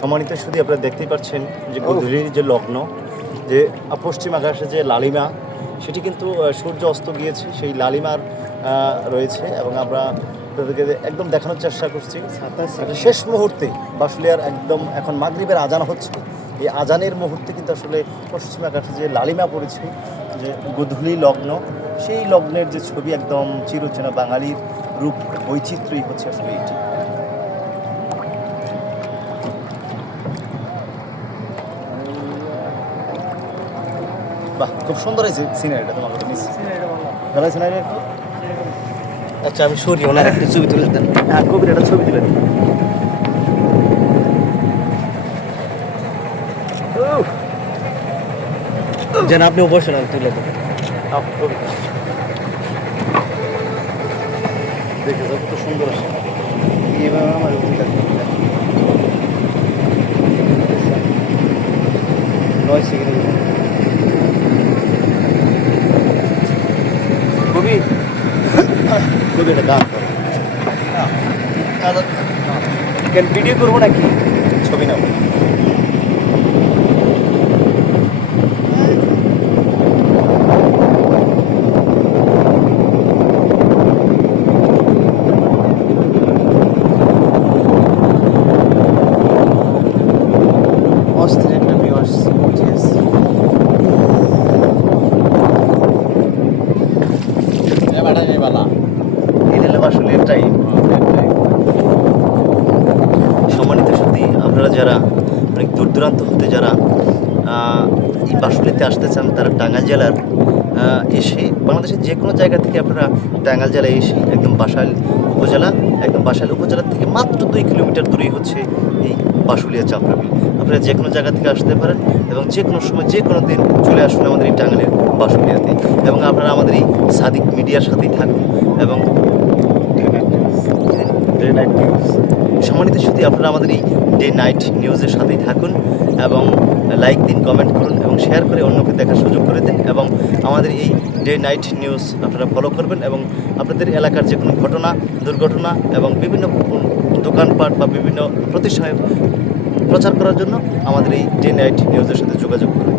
সম্মানিত শুধু আপনারা দেখতেই পাচ্ছেন যে গধূলির যে লগ্ন যে পশ্চিম আকাশে যে লালিমা সেটি কিন্তু সূর্য অস্ত গিয়েছে সেই লালিমার রয়েছে এবং আমরা তাদেরকে একদম দেখানোর চেষ্টা করছি। শেষ মুহূর্তে বাসুলিয়ার একদম এখন মাগরিবের আজান হচ্ছে। এই আজানের মুহূর্তে কিন্তু আসলে পশ্চিম আকাশে যে লালিমা পড়েছে যে গধূলি লগ্ন সেই লগ্নের যে ছবি একদম চিরচেনা বাঙালির রূপ বৈচিত্র্যই হচ্ছে আসলে এটি। বাহ খুব সুন্দর হয়েছে সিনারিটা তোমার কথা মিস। ভালো সিনারি আচ্ছা আমি সরি ওনার একটা ছবি তুলে দেন। হ্যাঁ কবির একটা ছবি দিলেন যেন আপনি বসেন আমি তুলে দেন। দেখে কত সুন্দর আসে এইভাবে আমার নয় সেকেন্ড কবি। কবি একটা গান করো। কেন ভিডিও করব নাকি? ছবি নাও অস্থির একটা ভিউ আসছে yes. এটা হলো আসলে টাইম সম্মানিত সত্যি আপনারা যারা অনেক দূর দূরান্ত হতে যারা এই বাসুলিতে আসতে চান তারা টাঙ্গাইল জেলার এসে বাংলাদেশের যে কোনো জায়গা থেকে আপনারা টাঙ্গাইল জেলায় এসে একদম বাসাইল উপজেলা একদম বাসাইল উপজেলা থেকে মাত্র দুই কিলোমিটার দূরেই হচ্ছে এই বাসুলিয়া চাপড়াবিল আপনারা যে কোনো জায়গা থেকে আসতে পারেন এবং যে কোনো সময় যে কোনো দিন চলে আসুন আমাদের এই টাঙ্গাইলের বাসুলিয়াতে এবং আপনারা আমাদের এই সাদিক মিডিয়ার সাথেই থাকুন এবং সম্মানিত শুধু আপনারা আমাদের এই ডে নাইট নিউজের সাথেই থাকুন এবং লাইক দিন কমেন্ট করুন এবং শেয়ার করে অন্যকে দেখার সুযোগ করে দিন এবং আমাদের এই ডে নাইট নিউজ আপনারা ফলো করবেন এবং আপনাদের এলাকার যে কোনো ঘটনা, দুর্ঘটনা এবং বিভিন্ন দোকানপাট বা বিভিন্ন প্রতিষ্ঠানে প্রচার করার জন্য আমাদের এই ডে নাইট নিউজের সাথে যোগাযোগ করুন।